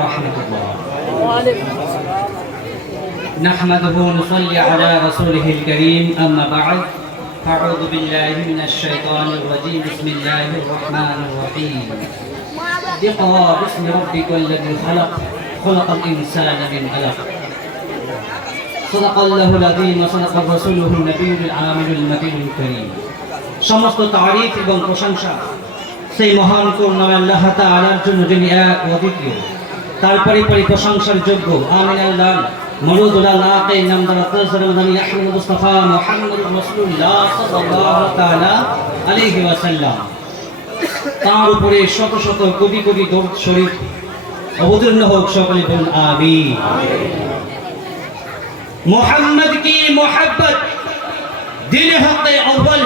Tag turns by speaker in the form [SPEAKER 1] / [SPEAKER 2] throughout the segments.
[SPEAKER 1] ورحمة الله نحمده ونصلي على رسوله الكريم أما بعد أعوذ بالله من الشيطان الرجيم بسم الله الرحمن الرحيم اقرأ باسم ربك الذي خلق خلق الإنسان من علق صدق الله العظيم وصدق رسوله النبي العامل المدين الكريم সমস্ত তারিফ এবং প্রশংসা সেই মহান করুণাময় আল্লাহ তাআলার জন্য যিনি এক অদ্বিতীয় তারপরে পরে প্রশংসার যোগ্য আমিন আল্লাহ মরুদুল্লাহ লাকে নামদার আত্তাসর মদানি আহমদ মুস্তাফা মুহাম্মদ রাসূলুল্লাহ সাল্লাল্লাহু তাআলা আলাইহি ওয়াসাল্লাম তার উপরে শত শত কোটি কোটি দরুদ শরীফ অবতীর্ণ হোক সকলে বলুন আমিন मोहम्मद की मोहब्बत दिल हक अव्वल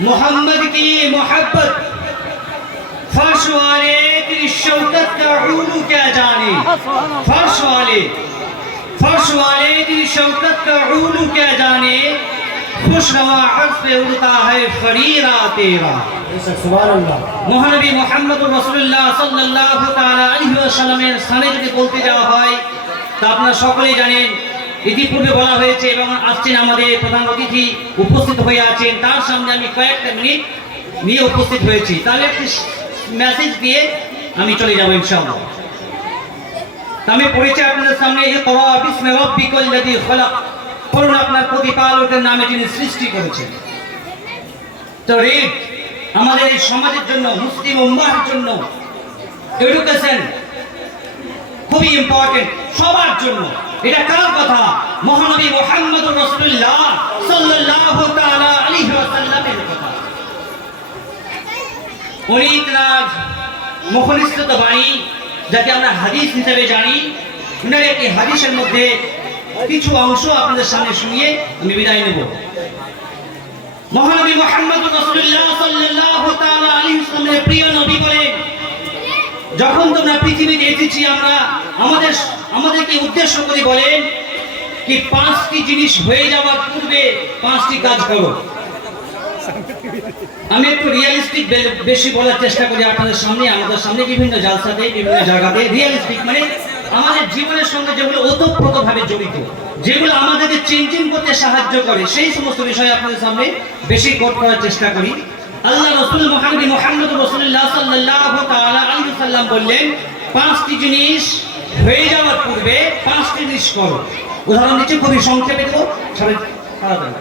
[SPEAKER 1] मोहम्मद की मोहब्बत फर्श वाले तेरी शौकत का ऊलू क्या जाने फर्श वाले फर्श वाले तेरी शौकत का ऊलू क्या जाने खुश रवा अर्ज पे उड़ता है फरीरा तेरा মহানবী মোহাম্মদ রসুল্লাহ সাল্লাহ আলহিমের স্থানে যদি বলতে যাওয়া হয় তা আপনারা সকলেই জানেন ইতিপূর্বে বলা হয়েছে এবং আসছেন আমাদের প্রধান অতিথি উপস্থিত হয়ে আছেন তার সামনে আমি কয়েকটা মিনিট নিয়ে উপস্থিত হয়েছি তাহলে একটি মেসেজ দিয়ে আমি চলে যাব ইনশাআল্লাহ। আমি পড়েছি আপনাদের সামনে এ করা বিস্মে রব্বিকল যদি খলাক। করুন আপনার প্রতিপালকের নামে যিনি সৃষ্টি করেছেন। তো রেড আমাদের এই সমাজের জন্য, মুসলিম উম্মার জন্য এডুকেশন খুবই ইম্পর্টেন্ট সবার জন্য। এটা কার কথা? মহানবী মোহাম্মদ রসুল্লাহ সাল্লাল্লাহু তাআলা আলাইহি ওয়াসাল্লামের কথা তার মুখনিষ্ঠিত বাণী যাকে আমরা হাদিস হিসেবে জানি। উনার একটি হাদিসের মধ্যে কিছু অংশ আপনাদের সামনে শুনিয়ে আমি বিদায় নেব। মহানবী মোহাম্মদ রাসূলুল্লাহ সাল্লাল্লাহু তাআলা আলাইহি ওয়াসাল্লামের প্রিয় নবী বলেন, যখন তোমরা পৃথিবীতে এসেছি, আমরা আমাদের আমাদেরকে উদ্দেশ্য করে বলেন কি পাঁচটি জিনিস হয়ে যাওয়ার পূর্বে পাঁচটি কাজ করো। আমি একটু রিয়েলিস্টিক বেশি বলার চেষ্টা করি আপনাদের সামনে, আমাদের সামনে বিভিন্ন জালসাতে বিভিন্ন জায়গাতে রিয়েলিস্টিক মানে আমাদের জীবনের সঙ্গে যেগুলো ওতপ্রোতভাবে জড়িত, যেগুলো আমাদেরকে চেঞ্জিং করতে সাহায্য করে, সেই সমস্ত বিষয় আপনাদের সামনে বেশি কোট করার চেষ্টা করি। আল্লাহ রসুল মহানবী মোহাম্মদ রসুল্লাহ সাল্লাহ সাল্লাম বললেন, পাঁচটি জিনিস হয়ে যাওয়ার পূর্বে পাঁচটি জিনিস করো। উদাহরণ দিচ্ছি, খুবই সংক্ষেপে দেবো সবাই তাড়াতাড়ি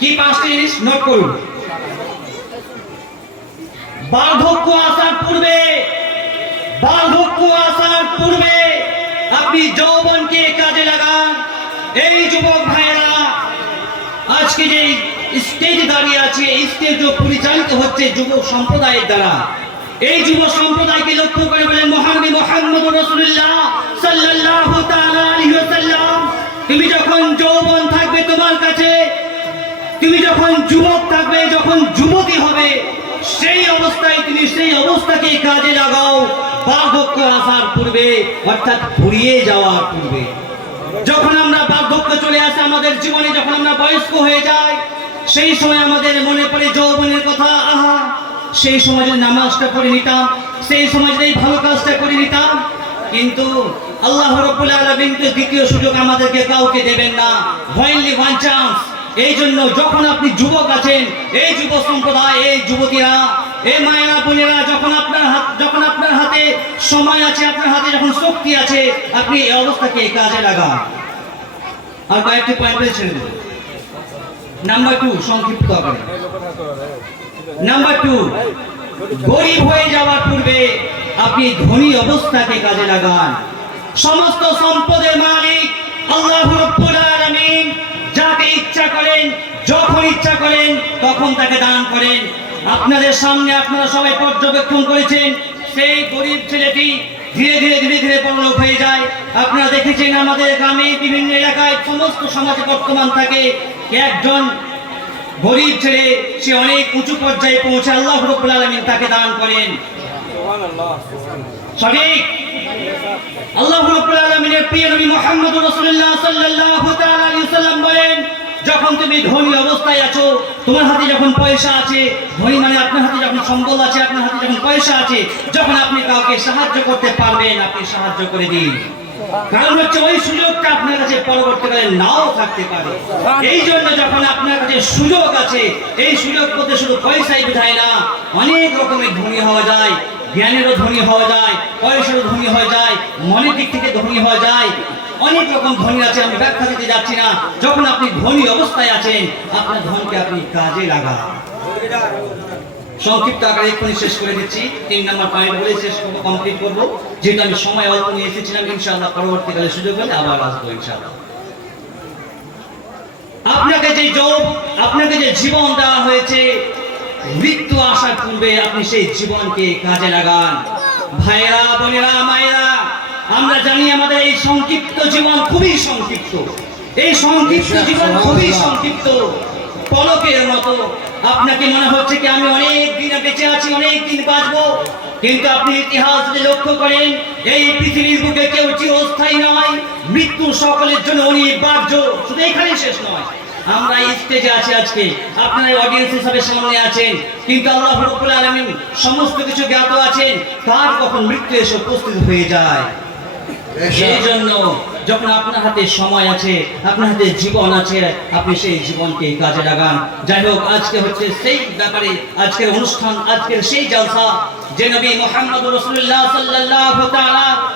[SPEAKER 1] কি পাঁচটি জিনিস? নোট করুন। বার্ধক্য আসার পূর্বে, বার্ধক্য আসার পূর্বে আপনি যৌবনকে কাজে লাগান। এই যুবক ভাইরা আজকে যে স্টেজ দাঁড়িয়ে আছে, এই স্টেজ পরিচালিত হচ্ছে যুব সম্প্রদায়ের দ্বারা। এই যুব সম্প্রদায়কে লক্ষ্য করে বলে মহানবী মোহাম্মদ রসুল্লাহ ওয়াসাল্লাম, তুমি যখন যৌবন থাকবে তোমার কাছে তুমি যখন যুবক থাকবে, যখন যুবতী হবে, সেই অবস্থায় তুমি সেই অবস্থাকে কাজে লাগাও, বার্ধক্য আসার পূর্বে, অর্থাৎ ফুরিয়ে যাওয়ার পূর্বে। যখন আমরা বার্ধক্য চলে আসে আমাদের জীবনে, যখন আমরা বয়স্ক হয়ে যাই, সেই সময় আমাদের মনে পড়ে যৌবনের কথা, আহা, সেই সময় যদি নামাজটা করে নিতাম, সেই সময় যদি ভালো কাজটা করে নিতাম, কিন্তু আল্লাহ রব্বুল আলামিন দ্বিতীয় সুযোগ আমাদেরকে কাউকে দেবেন না। ভয়েনলি ওয়ান চান্স এই জন্য যখন আপনি যুবক আছেন, এই যুব সম্প্রদায়, এই যুবতীরা, এই মায়েরা, বোনেরা, যখন আপনার হাত যখন আপনার হাতে সময় আছে, আপনার হাতে যখন শক্তি আছে, আপনি এই অবস্থাকে কাজে লাগান। আর কয়েকটি পয়েন্ট ছেড়ে দেবেন নাম্বার টু সংক্ষিপ্ত করে নাম্বার টু গরিব হয়ে যাওয়ার পূর্বে আপনি ধনী অবস্থাকে কাজে লাগান। সমস্ত সম্পদের মালিক আল্লাহ রব্বুল আলামিন যাকে ইচ্ছা করেন, যখন ইচ্ছা করেন, তখন তাকে দান করেন। আপনাদের সামনে আপনারা সবাই পর্যবেক্ষণ করেছেন, সেই গরিব ছেলেটি ধীরে ধীরে ধীরে ধীরে বড়লোক হয়ে যায়। আপনারা দেখেছেন আমাদের গ্রামে বিভিন্ন এলাকায় সমস্ত সমাজে বর্তমান থাকে, একজন গরিব ছেলে, সে অনেক উঁচু পর্যায়ে পৌঁছে আল্লাহ রব্বুল আলামিন তাকে দান করেন। সঠিক? আল্লাহ রাব্বুল আলামিনের প্রিয় নবী মুহাম্মদ রাসূলুল্লাহ সাল্লাল্লাহু তাআলা আলাইহি সাল্লাম বলেন যখন তুমি ধনী অবস্থায় আছো তোমার হাতে যখন পয়সা আছে ধনী মানে আপনার হাতে যখন সম্বল আছে আপনার হাতে যখন পয়সা আছে যখন আপনি কাউকে সাহায্য করতে পারবেন আপনি সাহায্য করে দিন। কারণ হচ্ছে ওই সুযোগটা আপনার কাছে পরবর্তীকালে নাও থাকতে পারে। এই জন্য যখন আপনার কাছে সুযোগ আছে এই সুযোগ বলতে শুধু পয়সাই বোঝায় না অনেক রকমের ধনী হওয়া যায়। জ্ঞানেরও ধনী হওয়া যায় পয়সারও ধনী হয়ে যায়, মনের দিক থেকে ধনী হওয়া যায়। অনেক রকম ধনী আছে, আমি ব্যাখ্যা দিতে যাচ্ছি না। যখন আপনি ধনী অবস্থায় আছেন, আপনার ধনকে আপনি কাজে লাগান। সংক্ষিপ্ত আকারে এক্ষুনি শেষ করে দিচ্ছি। তিন নম্বর পয়েন্ট বলে শেষ করব কমপ্লিট করব। যেহেতু আমি সময় অল্প নিয়ে এসেছিলাম, ইনশাআল্লাহ পরবর্তীকালে সুযোগ হলে আবার আসব ইনশাআল্লাহ। আপনাকে যে যোগ আপনাকে যে জীবন দেওয়া হয়েছে মৃত্যু আসার পূর্বে আপনি সেই জীবনকে কাজে লাগান। ভাইরা বোনেরা মায়েরা আমরা জানি আমাদের এই সংক্ষিপ্ত জীবন খুবই সংক্ষিপ্ত। এই সংক্ষিপ্ত জীবন খুবই সংক্ষিপ্ত। পলকের মতো। আপনাকে মনে হচ্ছে কি আমি অনেক দিন বেঁচে আছি অনেক দিন বাঁচবো? কিন্তু আপনি ইতিহাস যদি লক্ষ্য করেন এই পৃথিবীর বুকে কেউ চিরস্থায়ী নয়। মৃত্যু সকলের জন্য অনিবার্য। শুধু এখানেই শেষ নয়। আমরা স্টেজে আছি আজকে। আপনারা অডিয়েন্স হিসাবে সামনে আছেন। কিন্তু আল্লাহ রব্বুল আলামিন সমস্ত কিছু জ্ঞাত আছেন। তার কখন মৃত্যু এসে উপস্থিত হয়ে যায়। সেই জন্য যখন আপনার হাতে সময় আছে, আপনার হাতে জীবন আছে, আপনি সেই জীবনকে কাজে লাগান। যাই হোক, আজকে হচ্ছে সেই ব্যাপারে, আজকের অনুষ্ঠান, আজকের সেই জলসা যে নবী মোহাম্মদ রসুল্লাহ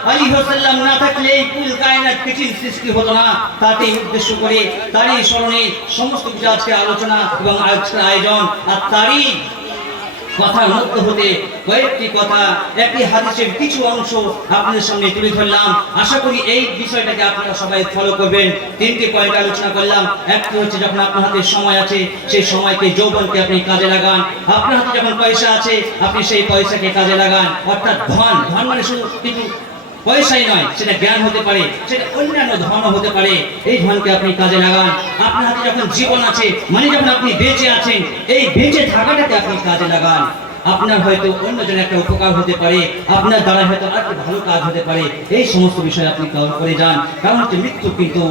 [SPEAKER 1] আলাইহি ওয়াসাল্লাম না থাকলে এই কুল কায়নাত পৃথিবী সৃষ্টি হতো না। তাকে উদ্দেশ্য করে তারই স্মরণে সমস্ত কিছু আজকে আলোচনা এবং আজকের আয়োজন আর তারই কথার মুক্ত হতে কয়েকটি কথা, একটি হাদিসের কিছু অংশ আপনাদের সামনে তুলে ধরলাম। আশা করি এই বিষয়টাকে আপনারা সবাই ফলো করবেন। তিনটি পয়েন্ট আলোচনা করলাম। একটি হচ্ছে যখন আপনার হাতে সময় আছে, সেই সময়কে, যৌবনকে আপনি কাজে লাগান। আপনার হাতে যখন পয়সা আছে, আপনি সেই পয়সাকে কাজে লাগান। অর্থাৎ ধন ধন মানে শুধু কিন্তু পয়সাই নয়, সেটা জ্ঞান হতে পারে, সেটা অন্যান্য ধনও হতে পারে। এই ধনকে আপনি কাজে লাগান। আপনার হাতে যখন জীবন আছে মানে যখন আপনি বেঁচে আছেন, এই বেঁচে থাকাটাকে আপনি কাজে লাগান। আপনার হয়তো অন্যজনের একটা উপকার হতে পারে, আপনার দ্বারা হয়তো আর ভালো কাজ হতে পারে। এই সমস্ত বিষয় আপনি কভার করে যান। কারণ হচ্ছে মৃত্যু কিন্তু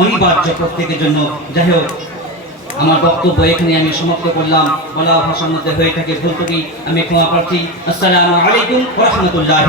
[SPEAKER 1] অনিবার্য প্রত্যেকের জন্য। যাই হোক, আমার বক্তব্য এখানে আমি সমাপ্ত করলাম। বলা ভাষার মধ্যে হয়ে থাকে ভুল আমি ক্ষমা প্রার্থী। আসসালামু আলাইকুম রহমতুল্লাহ